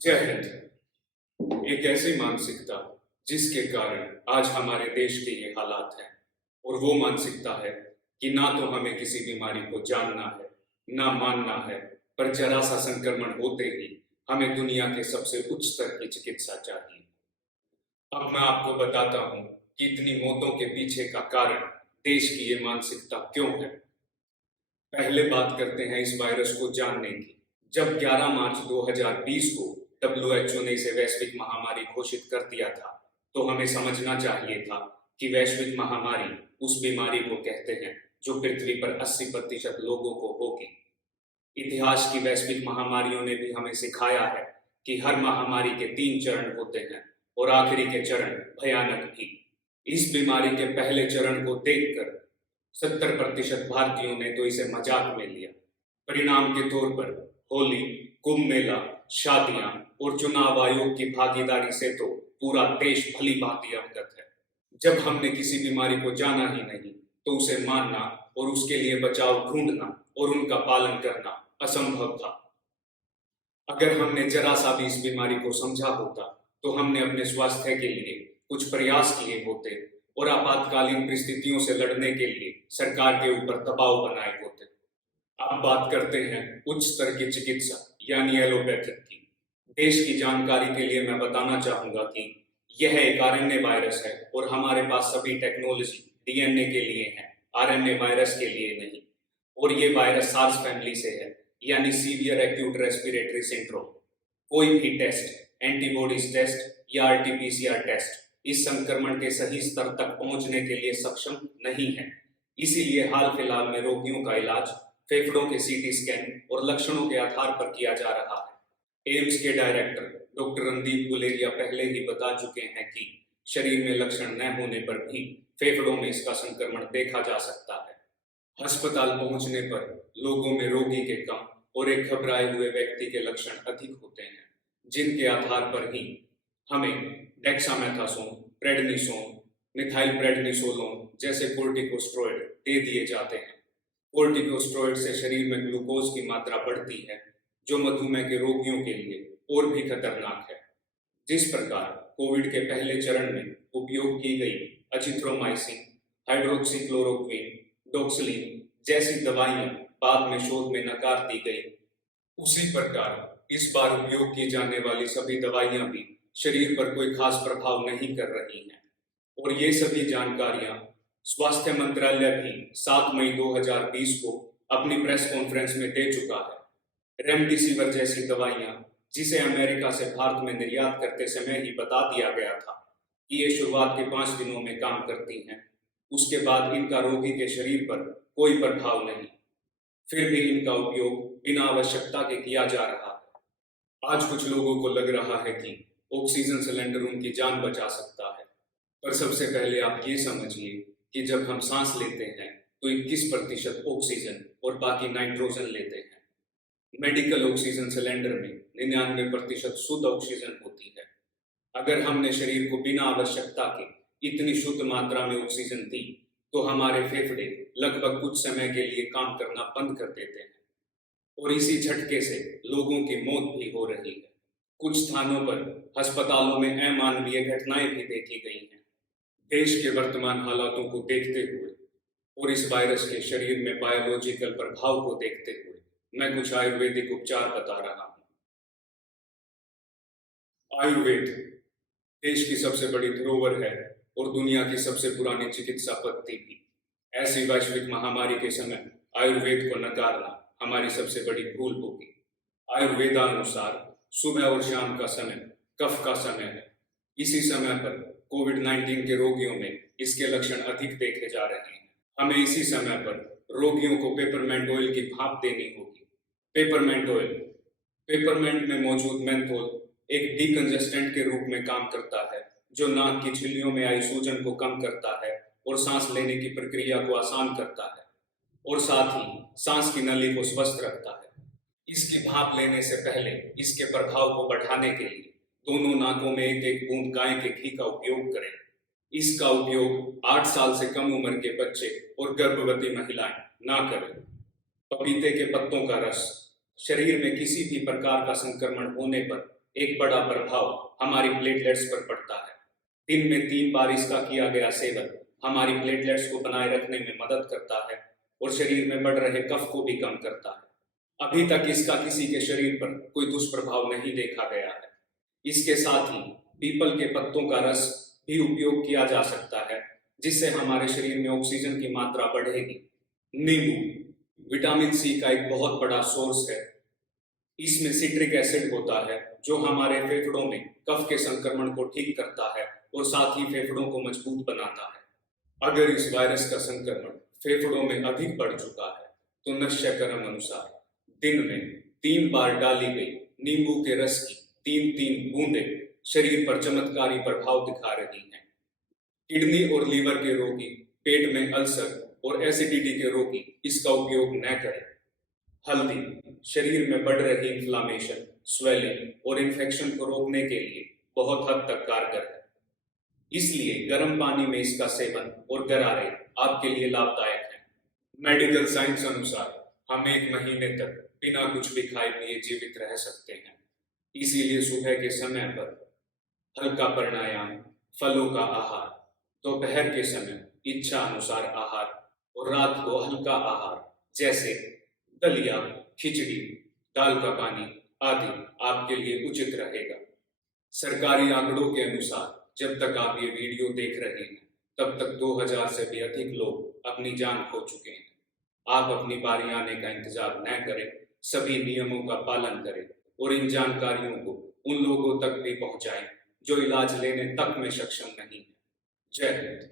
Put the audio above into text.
जय हिंद। एक ऐसी मानसिकता जिसके कारण आज हमारे देश के ये हालात हैं, और वो मानसिकता है कि ना तो हमें किसी बीमारी को जानना है, ना मानना है, पर जरा सा संक्रमण होते ही हमें दुनिया के सबसे उच्च स्तर की चिकित्सा चाहिए। अब मैं आपको बताता हूँ कि इतनी मौतों के पीछे का कारण देश की ये मानसिकता क्यों है। पहले बात करते हैं इस वायरस को जानने की। जब 11 मार्च 2020 को WHO ने इसे वैश्विक महामारी घोषित कर दिया था, तो हमें समझना चाहिए था कि वैश्विक महामारी उस बीमारी को कहते हैं जो पृथ्वी पर 80% लोगों को होगी। इतिहास की वैश्विक महामारियों ने भी हमें सिखाया है कि हर महामारी के 3 चरण होते हैं और आखिरी के चरण भयानक भी। इस बीमारी के पहले चरण को देखकर 70% भारतीयों ने तो इसे मजाक में लिया। परिणाम के तौर पर होली, कुंभ मेला, शादियां और चुनाव आयोग की भागीदारी से तो पूरा देश भली भांति अवगत है। जब हमने किसी बीमारी को जाना ही नहीं, तो उसे मानना और उसके लिए बचाव ढूंढना और उनका पालन करना असंभव था। अगर हमने जरा सा भी इस बीमारी को समझा होता, तो हमने अपने स्वास्थ्य के लिए कुछ प्रयास किए होते और आपातकालीन परिस्थितियों से लड़ने के लिए सरकार के ऊपर दबाव बनाए होते। अब बात करते हैं उच्च स्तर की चिकित्सा यानी एलोपैथिक की। देश की जानकारी के लिए मैं बताना चाहूंगा कि यह एक आरएनए वायरस है और हमारे पास सभी टेक्नोलॉजी डीएनए के लिए है, आरएनए वायरस के लिए नहीं। और ये वायरस सार्स फैमिली से है, यानी सीवियर एक्यूट रेस्पिरेटरी सिंड्रोम। कोई भी टेस्ट, एंटीबॉडीज टेस्ट या आरटीपीसीआर टेस्ट इस संक्रमण के सही स्तर तक पहुंचने के लिए सक्षम नहीं है। इसीलिए हाल फिलहाल में रोगियों का इलाज फेफड़ों के सीटी स्कैन और लक्षणों के आधार पर किया जा रहा है। एम्स के डायरेक्टर डॉक्टर रणदीप गुलेरिया पहले ही बता चुके हैं कि शरीर में लक्षण न होने पर भी फेफड़ों में इसका संक्रमण देखा जा सकता है। अस्पताल पहुंचने पर लोगों में रोगी के कम और एक घबराए हुए व्यक्ति के लक्षण अधिक होते हैं, जिनके आधार पर ही हमें डेक्सामेथासोन, प्रेडनिसोन, मिथाइल प्रेडनिसोलोन जैसे कोर्टिकोस्टेरॉइड दे दिए जाते हैं। कोर्टिकोस्टेरॉइड से शरीर में ग्लूकोज की मात्रा बढ़ती है, जो मधुमेह के रोगियों के लिए और भी खतरनाक है। जिस प्रकार कोविड के पहले चरण में उपयोग की गई अजिथ्रोमाइसिन, हाइड्रोक्सीक्लोरोक्विन, डोक्सिलिन जैसी दवाइयां बाद में शोध में नकार दी गई, उसी प्रकार इस बार उपयोग की जाने वाली सभी दवाइयां भी शरीर पर कोई खास प्रभाव नहीं कर रही हैं। और ये सभी जानकारियां स्वास्थ्य मंत्रालय भी 7 मई 2020 को अपनी प्रेस कॉन्फ्रेंस में दे चुका है। रेमडेसिविर जैसी दवाइयां, जिसे अमेरिका से भारत में निर्यात करते समय ही बता दिया गया था कि ये शुरुआत के 5 दिनों में काम करती हैं, उसके बाद इनका रोगी के शरीर पर कोई प्रभाव नहीं, फिर भी इनका उपयोग बिना आवश्यकता के किया जा रहा है। आज कुछ लोगों को लग रहा है कि ऑक्सीजन सिलेंडर उनकी जान बचा सकता है, पर सबसे पहले आप ये समझिए कि जब हम सांस लेते हैं तो 21% ऑक्सीजन और बाकी नाइट्रोजन लेते हैं। मेडिकल ऑक्सीजन सिलेंडर में 99% शुद्ध ऑक्सीजन होती है। अगर हमने शरीर को बिना आवश्यकता के इतनी शुद्ध मात्रा में ऑक्सीजन दी, तो हमारे फेफड़े लगभग कुछ समय के लिए काम करना बंद कर देते हैं और इसी झटके से लोगों की मौत भी हो रही है। कुछ स्थानों पर अस्पतालों में अमानवीय घटनाएं भी देखी गई हैं। देश के वर्तमान हालातों को देखते हुए और इस वायरस के शरीर में बायोलॉजिकल प्रभाव को देखते हुए मैं कुछ आयुर्वेदिक उपचार बता रहा हूँ। आयुर्वेद देश की सबसे बड़ी धरोहर है और दुनिया की सबसे पुरानी चिकित्सा पद्धति भी। ऐसी वैश्विक महामारी के समय आयुर्वेद को नकारना हमारी सबसे बड़ी भूल होगी। आयुर्वेदानुसार सुबह और शाम का समय कफ का समय है। इसी समय पर कोविड-19 के रोगियों में इसके लक्षण अधिक देखे जा रहे हैं। हमें इसी समय पर रोगियों को पेपरमेंट ऑयल की भाप देनी होगी। पेपरमेंट ऑयल, पेपरमेंट में मौजूद मेंथोल एक डिकंजेस्टेंट के रूप में काम करता है, जो नाक की झिल्लियों में आई सूजन को कम करता है और सांस लेने की प्रक्रिया को आसान करता है और साथ ही सांस की नली को स्वस्थ रखता है। इसकी भाप लेने से पहले इसके प्रभाव को बढ़ाने के लिए दोनों नाकों में 1-1 बूंद गाय के घी का उपयोग करें। इसका उपयोग 8 साल से कम उम्र के बच्चे और गर्भवती महिलाएं ना करें। पपीते के पत्तों का रस, शरीर में किसी भी प्रकार का संक्रमण होने पर एक बड़ा प्रभाव हमारी प्लेटलेट्स पर पड़ता है। दिन में 3 बार इसका किया गया सेवन हमारी प्लेटलेट्स को बनाए रखने में मदद करता है और शरीर में बढ़ रहे कफ को भी कम करता है। अभी तक इसका किसी के शरीर पर कोई दुष्प्रभाव नहीं देखा गया है। इसके साथ ही पीपल के पत्तों का रस भी उपयोग किया जा सकता है, जिससे हमारे शरीर में ऑक्सीजन की मात्रा बढ़ेगी। नींबू विटामिन सी का एक बहुत बड़ा सोर्स है। इसमें सिट्रिक एसिड होता है जो हमारे फेफड़ों में कफ के संक्रमण को ठीक करता है और साथ ही फेफड़ों को मजबूत बनाता है। अगर इस वायरस का संक्रमण फेफड़ों में अधिक बढ़ चुका है तो नश्य क्रम अनुसार दिन में 3 बार डाली गई नींबू के रस की 3-3 बूंदें शरीर पर चमत्कारी प्रभाव दिखा रही हैं। किडनी और लीवर के रोगी, पेट में अल्सर और एसिडिटी के रोगी इसका उपयोग न करें। हल्दी शरीर में बढ़ रही इन्फ्लामेशन, स्वेलिंग और इन्फेक्शन को रोकने के लिए बहुत हद तक कारगर है। इसलिए गर्म पानी में इसका सेवन और गरारे आपके लिए लाभदायक है। मेडिकल साइंस अनुसार हम 1 महीने तक बिना कुछ भी खाए पिए जीवित रह सकते हैं। इसीलिए सुबह के समय पर हल्का प्राणायाम, फलों का आहार, दोपहर के समय इच्छा अनुसार आहार और रात को हल्का आहार जैसे दलिया, खिचड़ी, दाल का पानी आदि आपके लिए उचित रहेगा। सरकारी आंकड़ों के अनुसार जब तक आप ये वीडियो देख रहे हैं तब तक 2000 से भी अधिक लोग अपनी जान खो चुके हैं। आप अपनी बारी आने का इंतजार न करें, सभी नियमों का पालन करें और इन जानकारियों को उन लोगों तक भी पहुंचाएं जो इलाज लेने तक में सक्षम नहीं है। जय हिंद।